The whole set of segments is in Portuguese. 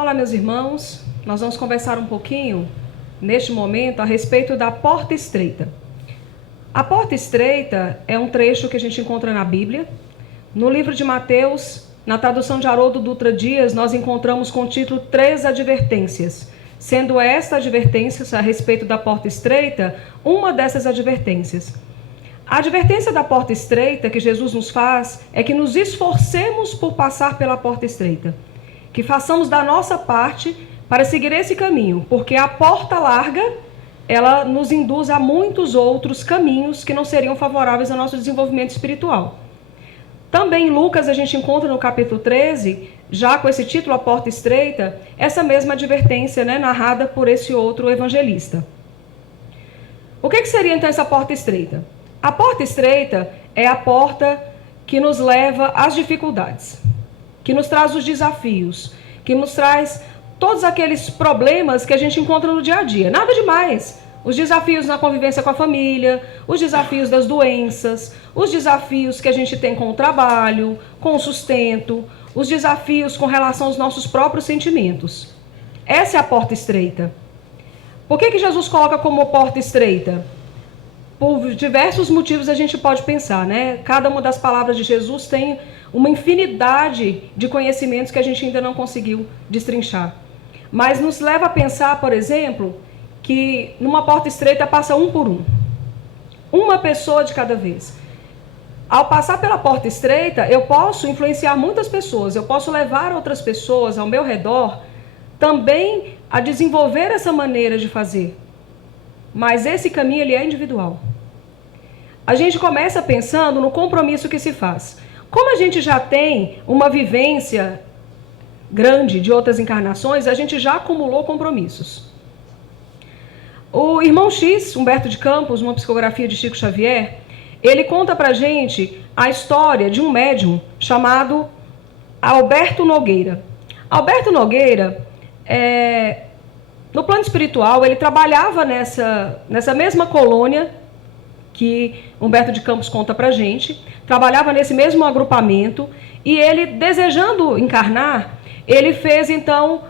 Olá, meus irmãos. Nós vamos conversar um pouquinho, neste momento, a respeito da porta estreita. A porta estreita é um trecho que a gente encontra na Bíblia. No livro de Mateus, na tradução de Haroldo Dutra Dias, nós encontramos com o título 3 advertências. Sendo esta advertência a respeito da porta estreita, uma dessas advertências. A advertência da porta estreita que Jesus nos faz é que nos esforcemos por passar pela porta estreita. Que façamos da nossa parte para seguir esse caminho, porque a porta larga, ela nos induz a muitos outros caminhos que não seriam favoráveis ao nosso desenvolvimento espiritual. Também em Lucas a gente encontra no capítulo 13, já com esse título, A Porta Estreita, essa mesma advertência, narrada por esse outro evangelista. O que seria então essa porta estreita? A porta estreita é a porta que nos leva às dificuldades, que nos traz os desafios, que nos traz todos aqueles problemas que a gente encontra no dia a dia. Nada demais. Os desafios na convivência com a família, os desafios das doenças, os desafios que a gente tem com o trabalho, com o sustento, os desafios com relação aos nossos próprios sentimentos. Essa é a porta estreita. Por que Jesus coloca como porta estreita? Por diversos motivos a gente pode pensar, Cada uma das palavras de Jesus tem uma infinidade de conhecimentos que a gente ainda não conseguiu destrinchar. Mas nos leva a pensar, por exemplo, que numa porta estreita passa um por um. Uma pessoa de cada vez. Ao passar pela porta estreita, eu posso influenciar muitas pessoas, eu posso levar outras pessoas ao meu redor também a desenvolver essa maneira de fazer. Mas esse caminho ele é individual. A gente começa pensando no compromisso que se faz. Como a gente já tem uma vivência grande de outras encarnações, a gente já acumulou compromissos. O irmão X, Humberto de Campos, uma psicografia de Chico Xavier, ele conta pra gente a história de um médium chamado Alberto Nogueira. Alberto Nogueira, no plano espiritual, ele trabalhava nessa mesma colônia que Humberto de Campos conta pra gente, trabalhava nesse mesmo agrupamento, e ele, desejando encarnar, ele fez então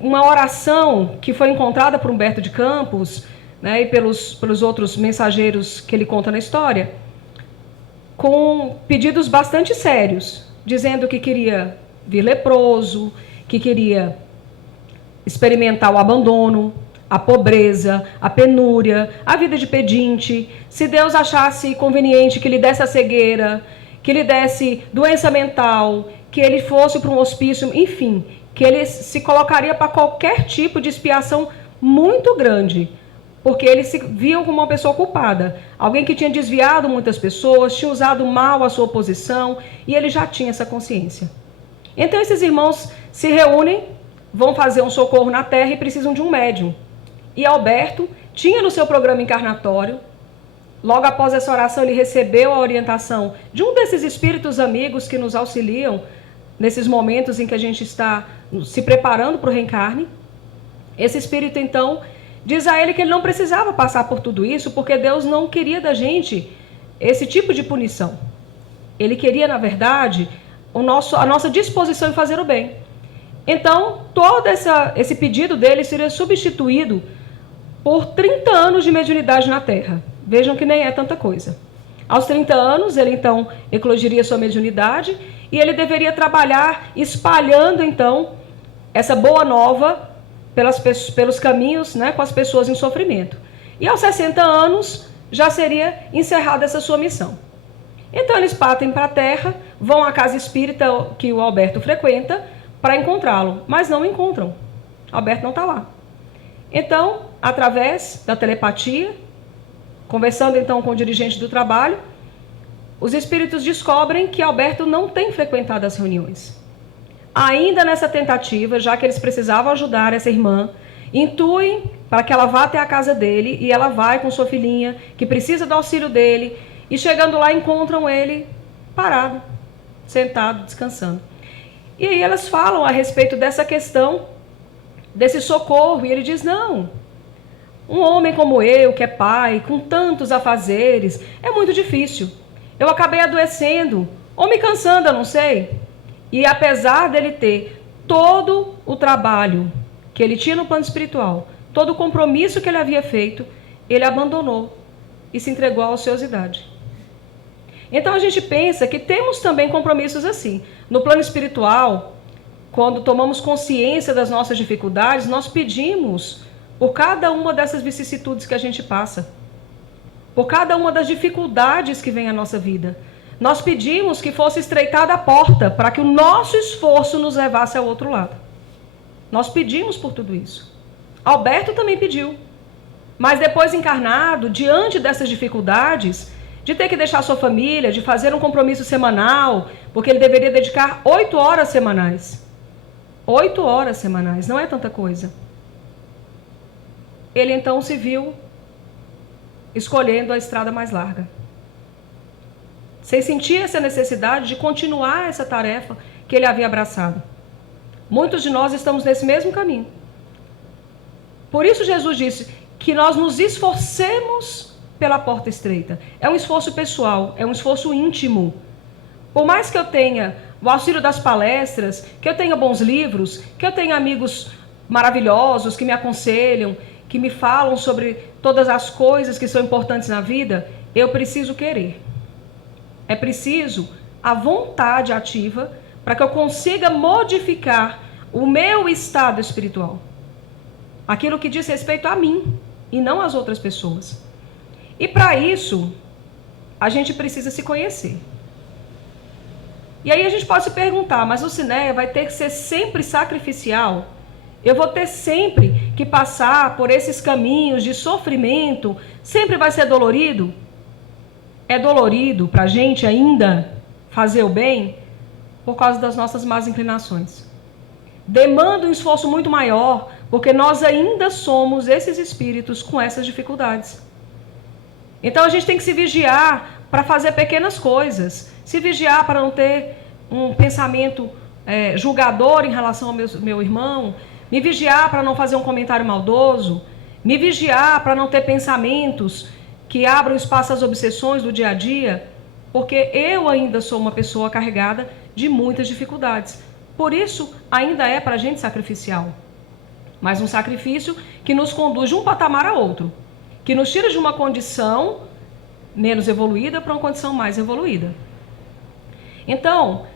uma oração que foi encontrada por Humberto de Campos, e pelos outros mensageiros que ele conta na história, com pedidos bastante sérios, dizendo que queria vir leproso, que queria experimentar o abandono, a pobreza, a penúria, a vida de pedinte, se Deus achasse conveniente que lhe desse a cegueira, que lhe desse doença mental, que ele fosse para um hospício, enfim, que ele se colocaria para qualquer tipo de expiação muito grande, porque ele se via como uma pessoa culpada, alguém que tinha desviado muitas pessoas, tinha usado mal a sua posição, e ele já tinha essa consciência. Então esses irmãos se reúnem, vão fazer um socorro na terra e precisam de um médium. E Alberto tinha no seu programa encarnatório, logo após essa oração ele recebeu a orientação de um desses espíritos amigos que nos auxiliam nesses momentos em que a gente está se preparando para o reencarne. Esse espírito então diz a ele que ele não precisava passar por tudo isso, porque Deus não queria da gente esse tipo de punição. Ele queria, na verdade, a nossa disposição em fazer o bem. Então, todo esse pedido dele seria substituído por 30 anos de mediunidade na Terra. Vejam que nem é tanta coisa. Aos 30 anos, ele então eclodiria sua mediunidade e ele deveria trabalhar espalhando então essa boa nova pelos caminhos, com as pessoas em sofrimento. E aos 60 anos já seria encerrada essa sua missão. Então eles partem para a Terra, vão à casa espírita que o Alberto frequenta para encontrá-lo, mas não encontram. Alberto não está lá. Então, através da telepatia, conversando então com o dirigente do trabalho, os espíritos descobrem que Alberto não tem frequentado as reuniões. Ainda nessa tentativa, já que eles precisavam ajudar essa irmã, intuem para que ela vá até a casa dele, e ela vai com sua filhinha, que precisa do auxílio dele, e chegando lá encontram ele parado, sentado, descansando. E aí elas falam a respeito dessa questão, desse socorro, e ele diz, não, um homem como eu, que é pai, com tantos afazeres, é muito difícil. Eu acabei adoecendo, ou me cansando, eu não sei. E apesar dele ter todo o trabalho que ele tinha no plano espiritual, todo o compromisso que ele havia feito, ele abandonou e se entregou à ociosidade. Então a gente pensa que temos também compromissos assim. No plano espiritual, quando tomamos consciência das nossas dificuldades, nós pedimos por cada uma dessas vicissitudes que a gente passa, por cada uma das dificuldades que vem à nossa vida. Nós pedimos que fosse estreitada a porta para que o nosso esforço nos levasse ao outro lado. Nós pedimos por tudo isso. Alberto também pediu. Mas depois encarnado, diante dessas dificuldades, de ter que deixar sua família, de fazer um compromisso semanal, porque ele deveria dedicar 8 horas semanais. 8 horas semanais, não é tanta coisa. Ele então se viu escolhendo a estrada mais larga, sem sentir essa necessidade de continuar essa tarefa que ele havia abraçado. Muitos de nós estamos nesse mesmo caminho. Por isso Jesus disse que nós nos esforcemos pela porta estreita. É um esforço pessoal, é um esforço íntimo. Por mais que eu tenha o auxílio das palestras, que eu tenha bons livros, que eu tenha amigos maravilhosos que me aconselham, que me falam sobre todas as coisas que são importantes na vida, eu preciso querer. É preciso a vontade ativa para que eu consiga modificar o meu estado espiritual. Aquilo que diz respeito a mim e não às outras pessoas. E para isso, a gente precisa se conhecer. E aí a gente pode se perguntar, mas o Cineia vai ter que ser sempre sacrificial? Eu vou ter sempre que passar por esses caminhos de sofrimento? Sempre vai ser dolorido? É dolorido para a gente ainda fazer o bem por causa das nossas más inclinações. Demanda um esforço muito maior, porque nós ainda somos esses espíritos com essas dificuldades. Então a gente tem que se vigiar para fazer pequenas coisas, se vigiar para não ter um pensamento julgador em relação ao meu irmão, me vigiar para não fazer um comentário maldoso, me vigiar para não ter pensamentos que abram espaço às obsessões do dia a dia, porque eu ainda sou uma pessoa carregada de muitas dificuldades. Por isso, ainda é para a gente sacrificial. Mas um sacrifício que nos conduz de um patamar a outro, que nos tira de uma condição menos evoluída para uma condição mais evoluída. Então,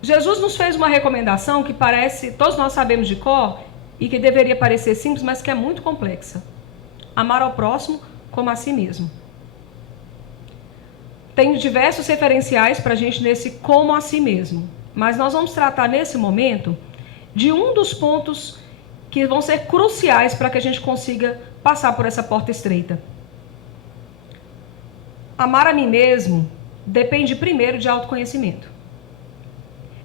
Jesus nos fez uma recomendação que parece, todos nós sabemos de cor, e que deveria parecer simples, mas que é muito complexa. Amar ao próximo como a si mesmo. Tem diversos referenciais para a gente nesse como a si mesmo. Mas nós vamos tratar nesse momento de um dos pontos que vão ser cruciais para que a gente consiga passar por essa porta estreita. Amar a mim mesmo depende primeiro de autoconhecimento.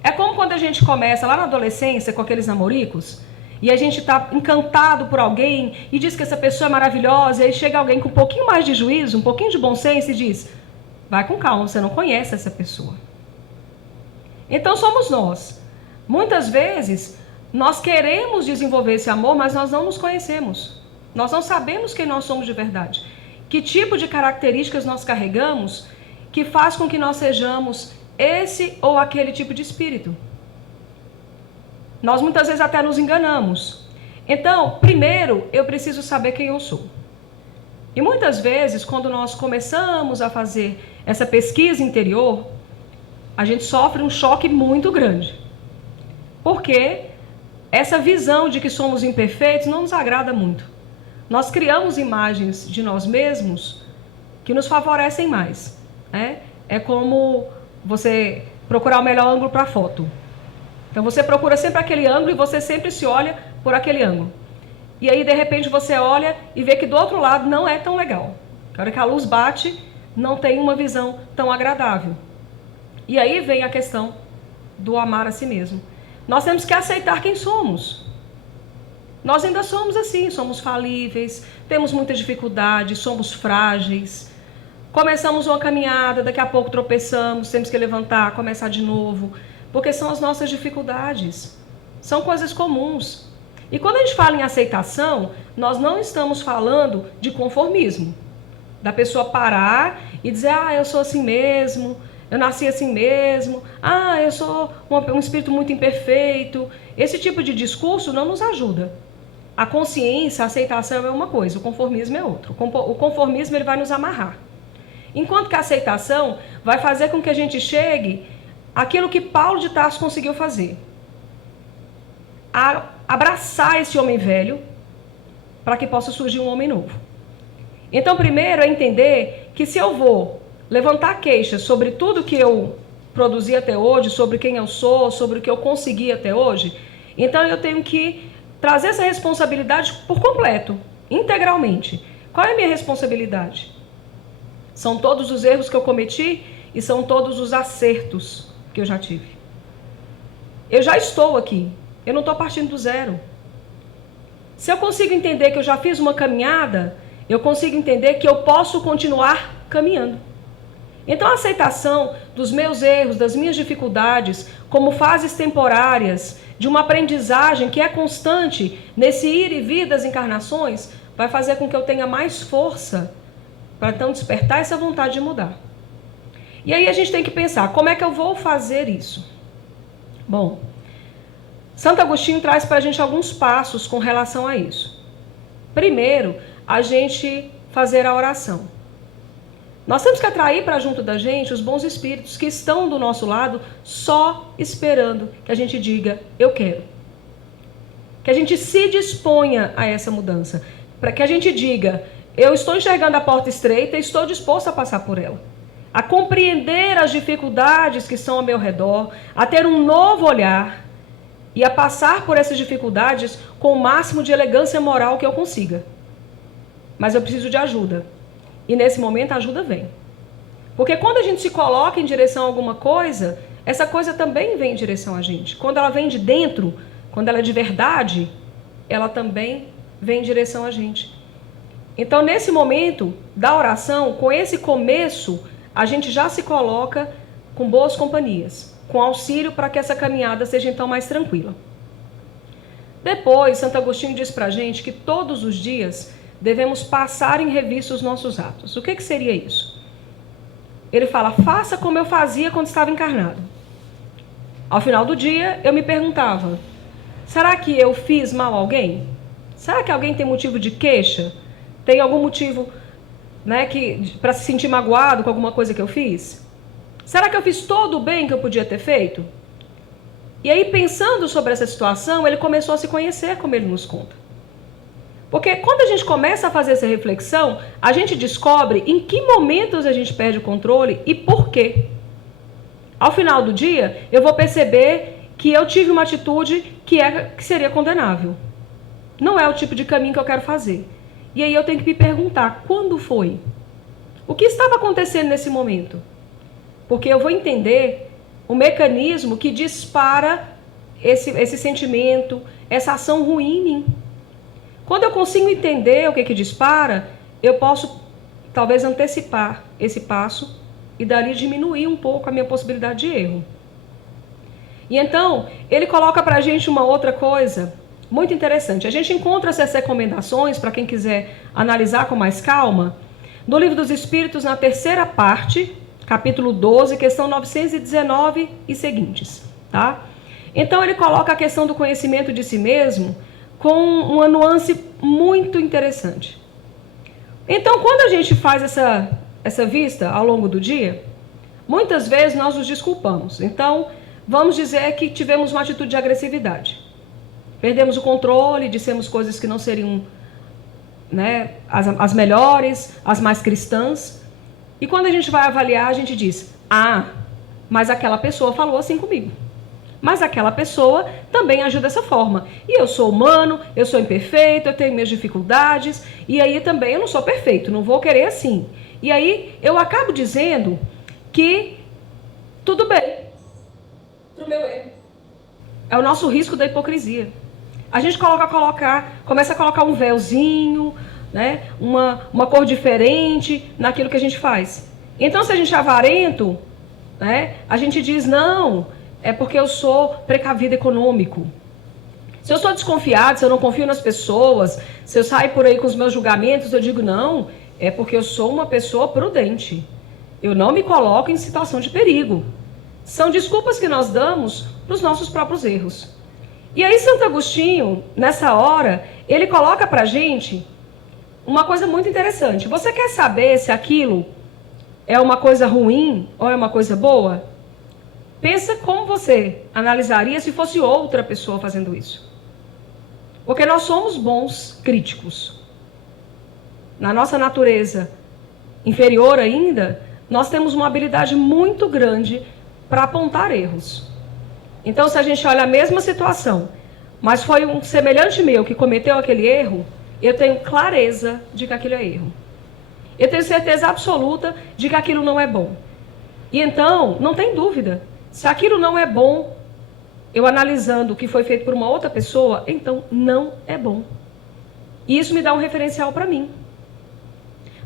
É como quando a gente começa lá na adolescência com aqueles namoricos e a gente está encantado por alguém e diz que essa pessoa é maravilhosa, e aí chega alguém com um pouquinho mais de juízo, um pouquinho de bom senso e diz: vai com calma, você não conhece essa pessoa. Então somos nós. Muitas vezes nós queremos desenvolver esse amor, mas nós não nos conhecemos. Nós não sabemos quem nós somos de verdade. Que tipo de características nós carregamos que faz com que nós sejamos esse ou aquele tipo de espírito. Nós muitas vezes até nos enganamos. Então, primeiro, eu preciso saber quem eu sou. E muitas vezes, quando nós começamos a fazer essa pesquisa interior, a gente sofre um choque muito grande. Porque essa visão de que somos imperfeitos não nos agrada muito. Nós criamos imagens de nós mesmos que nos favorecem mais. É como você procurar o melhor ângulo para a foto. Então você procura sempre aquele ângulo e você sempre se olha por aquele ângulo. E aí de repente você olha e vê que do outro lado não é tão legal. Na hora que a luz bate, não tem uma visão tão agradável. E aí vem a questão do amar a si mesmo. Nós temos que aceitar quem somos. Nós ainda somos assim, somos falíveis, temos muitas dificuldades, somos frágeis. Começamos uma caminhada, daqui a pouco tropeçamos, temos que levantar, começar de novo. Porque são as nossas dificuldades. São coisas comuns. E quando a gente fala em aceitação, nós não estamos falando de conformismo. Da pessoa parar e dizer: eu sou assim mesmo, eu nasci assim mesmo, eu sou um espírito muito imperfeito. Esse tipo de discurso não nos ajuda. A consciência, a aceitação é uma coisa, o conformismo é outra. O conformismo ele vai nos amarrar. Enquanto que a aceitação vai fazer com que a gente chegue àquilo que Paulo de Tarso conseguiu fazer. A abraçar esse homem velho para que possa surgir um homem novo. Então, primeiro é entender que se eu vou levantar queixas sobre tudo que eu produzi até hoje, sobre quem eu sou, sobre o que eu consegui até hoje, então eu tenho que trazer essa responsabilidade por completo, integralmente. Qual é a minha responsabilidade? São todos os erros que eu cometi e são todos os acertos que eu já tive. Eu já estou aqui, eu não estou partindo do zero. Se eu consigo entender que eu já fiz uma caminhada, eu consigo entender que eu posso continuar caminhando. Então a aceitação dos meus erros, das minhas dificuldades, como fases temporárias, de uma aprendizagem que é constante nesse ir e vir das encarnações, vai fazer com que eu tenha mais força para então despertar essa vontade de mudar. E aí a gente tem que pensar, como é que eu vou fazer isso? Bom, Santo Agostinho traz para a gente alguns passos com relação a isso. Primeiro, a gente fazer a oração. Nós temos que atrair para junto da gente os bons espíritos que estão do nosso lado só esperando que a gente diga, eu quero. Que a gente se disponha a essa mudança. Para que a gente diga, eu estou enxergando a porta estreita e estou disposto a passar por ela. A compreender as dificuldades que estão ao meu redor, a ter um novo olhar e a passar por essas dificuldades com o máximo de elegância moral que eu consiga. Mas eu preciso de ajuda. E nesse momento a ajuda vem. Porque quando a gente se coloca em direção a alguma coisa, essa coisa também vem em direção a gente. Quando ela vem de dentro, quando ela é de verdade, ela também vem em direção a gente. Então, nesse momento da oração, com esse começo, a gente já se coloca com boas companhias, com auxílio para que essa caminhada seja então mais tranquila. Depois, Santo Agostinho diz para a gente que todos os dias devemos passar em revista os nossos atos. O que seria isso? Ele fala, faça como eu fazia quando estava encarnado. Ao final do dia, eu me perguntava, será que eu fiz mal a alguém? Será que alguém tem motivo de queixa? Tem algum motivo, para se sentir magoado com alguma coisa que eu fiz? Será que eu fiz todo o bem que eu podia ter feito? E aí, pensando sobre essa situação, ele começou a se conhecer, como ele nos conta. Porque quando a gente começa a fazer essa reflexão, a gente descobre em que momentos a gente perde o controle e por quê. Ao final do dia, eu vou perceber que eu tive uma atitude que seria condenável. Não é o tipo de caminho que eu quero fazer. E aí eu tenho que me perguntar, quando foi? O que estava acontecendo nesse momento? Porque eu vou entender o mecanismo que dispara esse sentimento, essa ação ruim em mim. Quando eu consigo entender o que dispara, eu posso talvez antecipar esse passo e dali diminuir um pouco a minha possibilidade de erro. E então, ele coloca para a gente uma outra coisa muito interessante. A gente encontra essas recomendações, para quem quiser analisar com mais calma, no Livro dos Espíritos, na terceira parte, capítulo 12, questão 919 e seguintes. Tá? Então, ele coloca a questão do conhecimento de si mesmo com uma nuance muito interessante. Então, quando a gente faz essa vista ao longo do dia, muitas vezes nós nos desculpamos. Então, vamos dizer que tivemos uma atitude de agressividade. Perdemos o controle, dissemos coisas que não seriam as melhores, as mais cristãs. E quando a gente vai avaliar, a gente diz, mas aquela pessoa falou assim comigo. Mas aquela pessoa também agiu dessa forma. E eu sou humano, eu sou imperfeito, eu tenho minhas dificuldades. E aí também eu não sou perfeito, não vou querer assim. E aí eu acabo dizendo que tudo bem, pro meu erro. É o nosso risco da hipocrisia. A gente começa a colocar um véuzinho, uma cor diferente naquilo que a gente faz. Então, se a gente é avarento, a gente diz, não, é porque eu sou precavido econômico. Se eu sou desconfiado, se eu não confio nas pessoas, se eu saio por aí com os meus julgamentos, eu digo, não, é porque eu sou uma pessoa prudente. Eu não me coloco em situação de perigo. São desculpas que nós damos para os nossos próprios erros. E aí Santo Agostinho, nessa hora, ele coloca para a gente uma coisa muito interessante. Você quer saber se aquilo é uma coisa ruim ou é uma coisa boa? Pensa como você analisaria se fosse outra pessoa fazendo isso. Porque nós somos bons críticos. Na nossa natureza inferior ainda, nós temos uma habilidade muito grande para apontar erros. Então, se a gente olha a mesma situação, mas foi um semelhante meu que cometeu aquele erro, eu tenho clareza de que aquilo é erro. Eu tenho certeza absoluta de que aquilo não é bom. E então, não tem dúvida. Se aquilo não é bom, eu analisando o que foi feito por uma outra pessoa, então não é bom. E isso me dá um referencial para mim.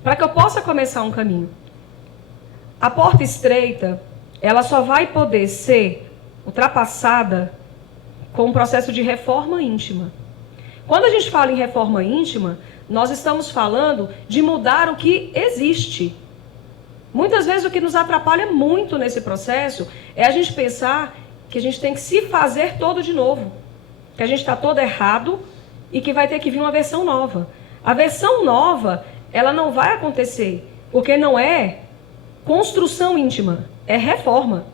Para que eu possa começar um caminho. A porta estreita, ela só vai poder ser ultrapassada com um processo de reforma íntima. Quando a gente fala em reforma íntima, nós estamos falando de mudar o que existe. Muitas vezes o que nos atrapalha muito nesse processo é a gente pensar que a gente tem que se fazer todo de novo. Que a gente está todo errado e que vai ter que vir uma versão nova. A versão nova, ela não vai acontecer, porque não é construção íntima, é reforma.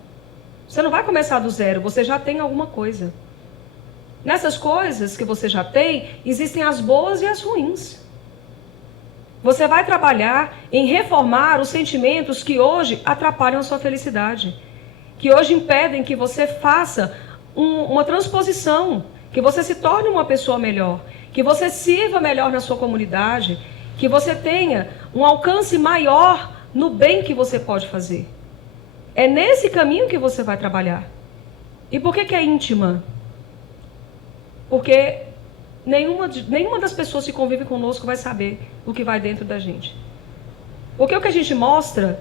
Você não vai começar do zero, você já tem alguma coisa. Nessas coisas que você já tem, existem as boas e as ruins. Você vai trabalhar em reformar os sentimentos que hoje atrapalham a sua felicidade, que hoje impedem que você faça uma transposição, que você se torne uma pessoa melhor, que você sirva melhor na sua comunidade, que você tenha um alcance maior no bem que você pode fazer. É nesse caminho que você vai trabalhar. E por que é íntima? Porque nenhuma das pessoas que convivem conosco vai saber o que vai dentro da gente. Porque o que a gente mostra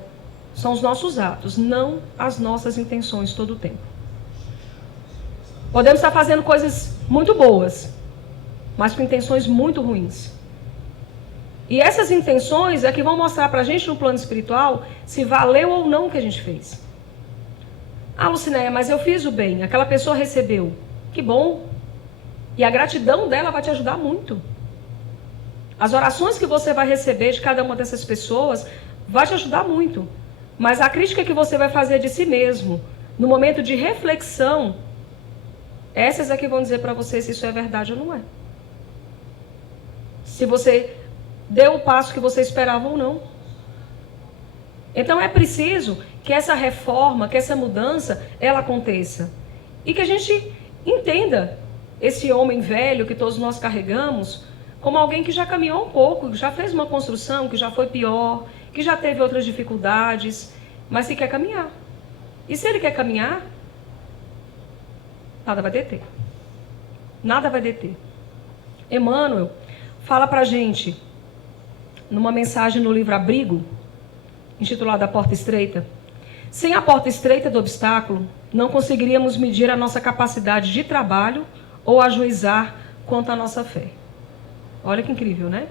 são os nossos atos, não as nossas intenções todo o tempo. Podemos estar fazendo coisas muito boas, mas com intenções muito ruins. E essas intenções é que vão mostrar para a gente no plano espiritual se valeu ou não o que a gente fez. Ah, Lucinéia, mas eu fiz o bem, aquela pessoa recebeu. Que bom. E a gratidão dela vai te ajudar muito. As orações que você vai receber de cada uma dessas pessoas vai te ajudar muito. Mas a crítica que você vai fazer de si mesmo, no momento de reflexão, essas é que vão dizer para você se isso é verdade ou não é. Se você deu o passo que você esperava ou não. Então é preciso que essa reforma, que essa mudança, ela aconteça. E que a gente entenda esse homem velho que todos nós carregamos como alguém que já caminhou um pouco, que já fez uma construção, que já foi pior, que já teve outras dificuldades, mas que quer caminhar. E se ele quer caminhar, nada vai deter. Nada vai deter. Emmanuel fala pra gente, numa mensagem no livro Abrigo, intitulada A Porta Estreita: sem a porta estreita do obstáculo, não conseguiríamos medir a nossa capacidade de trabalho ou ajuizar quanto à nossa fé. Olha que incrível, né?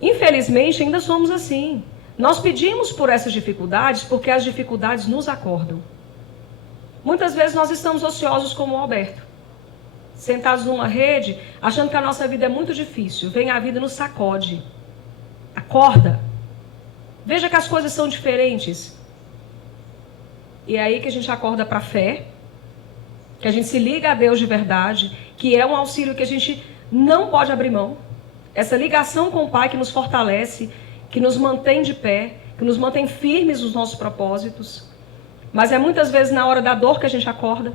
Infelizmente, ainda somos assim. Nós pedimos por essas dificuldades porque as dificuldades nos acordam. Muitas vezes nós estamos ociosos como o Alberto, sentados numa rede, achando que a nossa vida é muito difícil. Vem a vida e nos sacode. Acorda. Veja que as coisas são diferentes. E é aí que a gente acorda para a fé, que a gente se liga a Deus de verdade, que é um auxílio que a gente não pode abrir mão. Essa ligação com o Pai que nos fortalece, que nos mantém de pé, que nos mantém firmes nos nossos propósitos. Mas é muitas vezes na hora da dor que a gente acorda.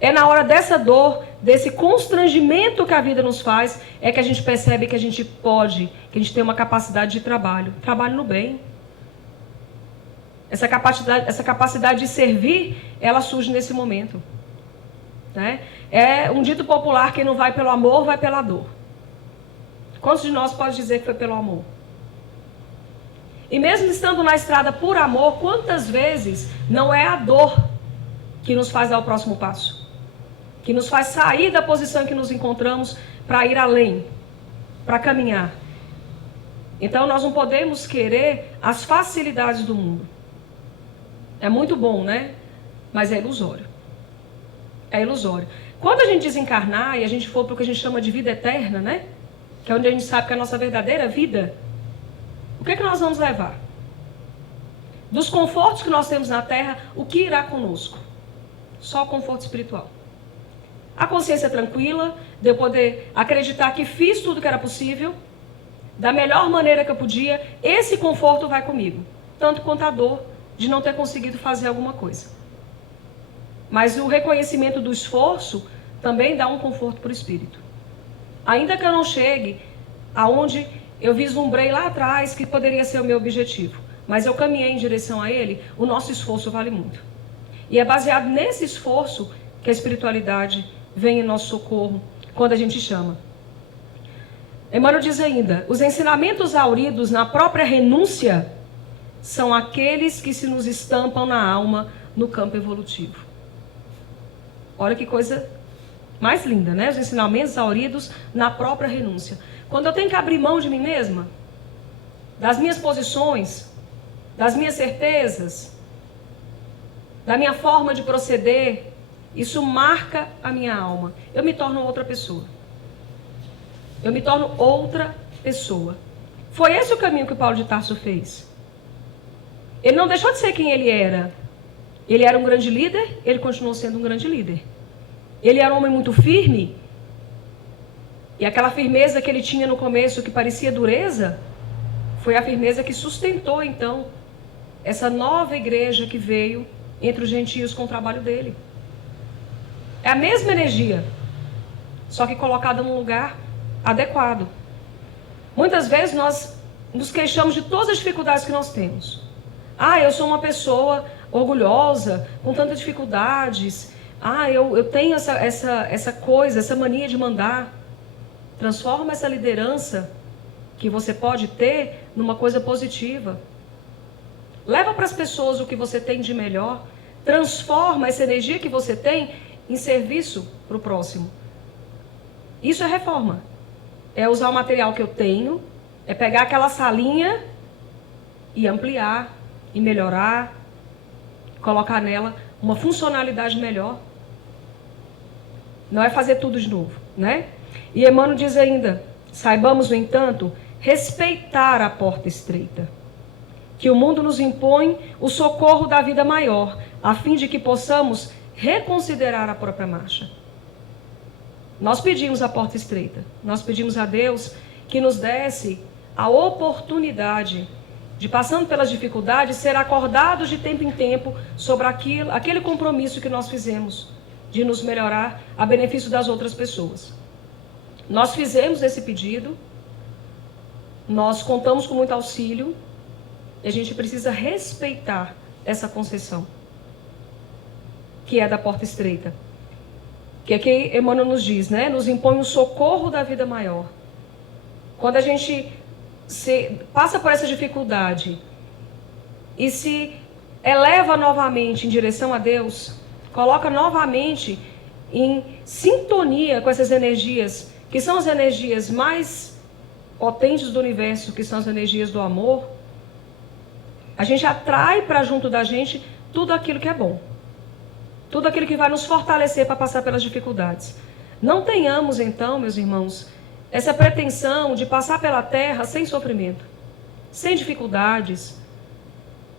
É na hora dessa dor, desse constrangimento que a vida nos faz, é que a gente percebe que a gente pode, que a gente tem uma capacidade de trabalho. Trabalho no bem. Essa capacidade de servir, ela surge nesse momento. Né? É um dito popular: quem não vai pelo amor, vai pela dor. Quantos de nós pode dizer que foi pelo amor? E mesmo estando na estrada por amor, quantas vezes não é a dor que nos faz dar o próximo passo? Que nos faz sair da posição em que nos encontramos para ir além, para caminhar. Então nós não podemos querer as facilidades do mundo. É muito bom, né? Mas é ilusório. É ilusório. Quando a gente desencarnar e a gente for para o que a gente chama de vida eterna, né? Que é onde a gente sabe que é a nossa verdadeira vida, o que é que nós vamos levar? Dos confortos que nós temos na Terra, o que irá conosco? Só o conforto espiritual. A consciência tranquila, de eu poder acreditar que fiz tudo que era possível, da melhor maneira que eu podia, esse conforto vai comigo. Tanto quanto a dor de não ter conseguido fazer alguma coisa. Mas o reconhecimento do esforço também dá um conforto para o espírito. Ainda que eu não chegue aonde eu vislumbrei lá atrás que poderia ser o meu objetivo, mas eu caminhei em direção a ele, o nosso esforço vale muito. E é baseado nesse esforço que a espiritualidade vem em nosso socorro quando a gente chama. Emmanuel diz ainda, os ensinamentos auridos na própria renúncia são aqueles que se nos estampam na alma no campo evolutivo. Olha que coisa mais linda, né? Os ensinamentos auridos na própria renúncia. Quando eu tenho que abrir mão de mim mesma, das minhas posições, das minhas certezas, da minha forma de proceder, isso marca a minha alma. Eu me torno outra pessoa. Eu me torno outra pessoa. Foi esse o caminho que o Paulo de Tarso fez. Ele não deixou de ser quem ele era. Ele era um grande líder, ele continuou sendo um grande líder. Ele era um homem muito firme. E aquela firmeza que ele tinha no começo, que parecia dureza, foi a firmeza que sustentou, então, essa nova igreja que veio entre os gentios com o trabalho dele. É a mesma energia, só que colocada num lugar adequado. Muitas vezes nós nos queixamos de todas as dificuldades que nós temos. Eu sou uma pessoa orgulhosa, com tantas dificuldades. Eu tenho essa coisa, essa mania de mandar. Transforma essa liderança que você pode ter numa coisa positiva. Leva para as pessoas o que você tem de melhor. Transforma essa energia que você tem em serviço para o próximo. Isso é reforma. É usar o material que eu tenho, é pegar aquela salinha e ampliar, e melhorar, colocar nela uma funcionalidade melhor. Não é fazer tudo de novo, né? E Emmanuel diz ainda, saibamos, no entanto, respeitar a porta estreita, que o mundo nos impõe o socorro da vida maior, a fim de que possamos reconsiderar a própria marcha. Nós pedimos a porta estreita, nós pedimos a Deus que nos desse a oportunidade de, passando pelas dificuldades, ser acordados de tempo em tempo sobre aquele compromisso que nós fizemos, de nos melhorar a benefício das outras pessoas. Nós fizemos esse pedido, nós contamos com muito auxílio, e a gente precisa respeitar essa concessão, que é da porta estreita. Que aqui Emmanuel nos diz, né? Nos impõe o socorro da vida maior. Quando a gente passa por essa dificuldade e se eleva novamente em direção a Deus, coloca novamente em sintonia com essas energias, que são as energias mais potentes do universo, que são as energias do amor, a gente atrai para junto da gente tudo aquilo que é bom. Tudo aquilo que vai nos fortalecer para passar pelas dificuldades. Não tenhamos, então, meus irmãos, essa pretensão de passar pela terra sem sofrimento, sem dificuldades.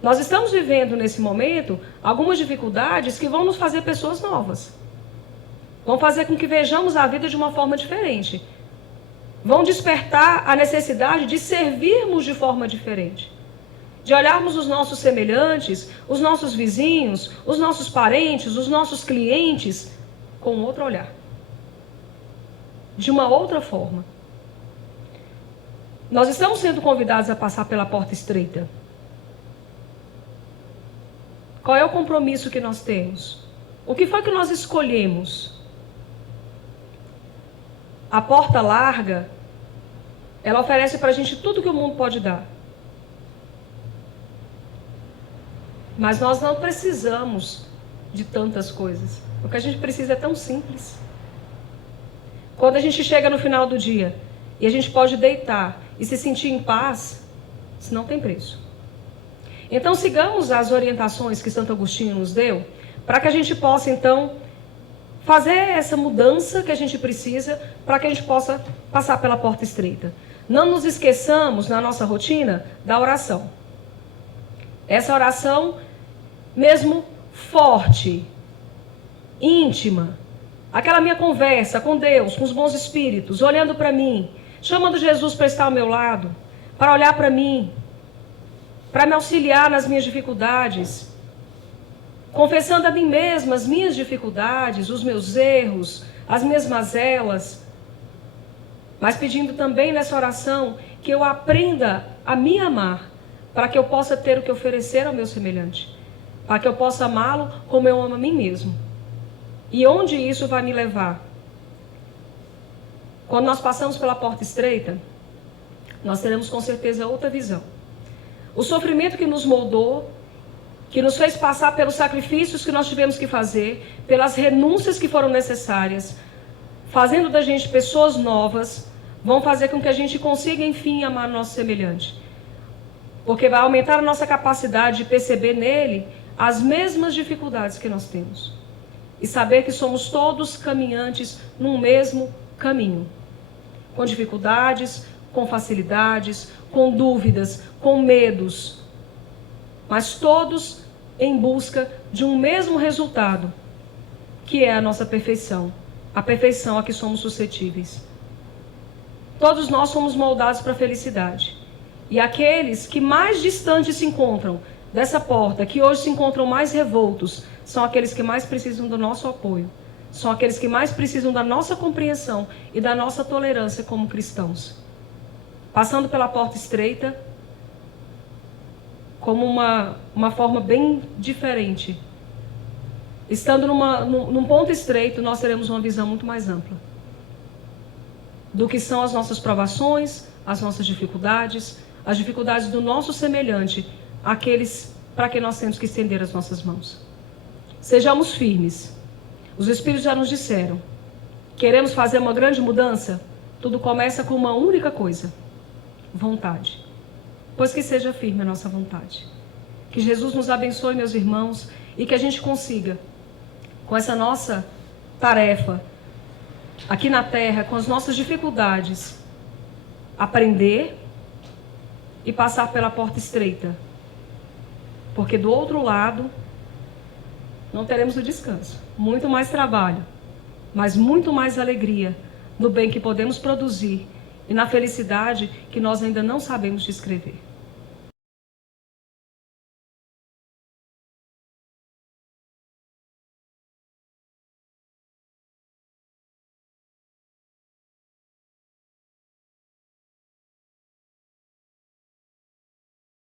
Nós estamos vivendo, nesse momento, algumas dificuldades que vão nos fazer pessoas novas. Vão fazer com que vejamos a vida de uma forma diferente. Vão despertar a necessidade de servirmos de forma diferente. De olharmos os nossos semelhantes, os nossos vizinhos, os nossos parentes, os nossos clientes, com outro olhar. De uma outra forma. Nós estamos sendo convidados a passar pela porta estreita. Qual é o compromisso que nós temos? O que foi que nós escolhemos? A porta larga, ela oferece para a gente tudo que o mundo pode dar. Mas nós não precisamos de tantas coisas. O que a gente precisa é tão simples. Quando a gente chega no final do dia e a gente pode deitar e se sentir em paz, isso não tem preço. Então sigamos as orientações que Santo Agostinho nos deu, para que a gente possa então fazer essa mudança que a gente precisa, para que a gente possa passar pela porta estreita. Não nos esqueçamos na nossa rotina da oração. Essa oração, mesmo forte, íntima, aquela minha conversa com Deus, com os bons espíritos, olhando para mim, chamando Jesus para estar ao meu lado, para olhar para mim, para me auxiliar nas minhas dificuldades, confessando a mim mesma as minhas dificuldades, os meus erros, as minhas mazelas, mas pedindo também nessa oração que eu aprenda a me amar, para que eu possa ter o que oferecer ao meu semelhante, para que eu possa amá-lo como eu amo a mim mesmo. E onde isso vai me levar? Quando nós passamos pela porta estreita, nós teremos com certeza outra visão. O sofrimento que nos moldou, que nos fez passar pelos sacrifícios que nós tivemos que fazer, pelas renúncias que foram necessárias, fazendo da gente pessoas novas, vão fazer com que a gente consiga, enfim, amar o nosso semelhante. Porque vai aumentar a nossa capacidade de perceber nele as mesmas dificuldades que nós temos. E saber que somos todos caminhantes num mesmo caminho. Com dificuldades, com facilidades, com dúvidas, com medos. Mas todos em busca de um mesmo resultado, que é a nossa perfeição. A perfeição a que somos suscetíveis. Todos nós somos moldados para a felicidade. E aqueles que mais distantes se encontram dessa porta, que hoje se encontram mais revoltos, são aqueles que mais precisam do nosso apoio. São aqueles que mais precisam da nossa compreensão e da nossa tolerância como cristãos. Passando pela porta estreita, como uma forma bem diferente. Estando num ponto estreito, nós teremos uma visão muito mais ampla do que são as nossas provações, as nossas dificuldades, as dificuldades do nosso semelhante, aqueles para que nós temos que estender as nossas mãos. Sejamos firmes. Os Espíritos já nos disseram. Queremos fazer uma grande mudança? Tudo começa com uma única coisa: vontade. Pois que seja firme a nossa vontade. Que Jesus nos abençoe, meus irmãos, e que a gente consiga, com essa nossa tarefa, aqui na Terra, com as nossas dificuldades, aprender e passar pela porta estreita. Porque do outro lado, não teremos o descanso. Muito mais trabalho, mas muito mais alegria no bem que podemos produzir e na felicidade que nós ainda não sabemos descrever.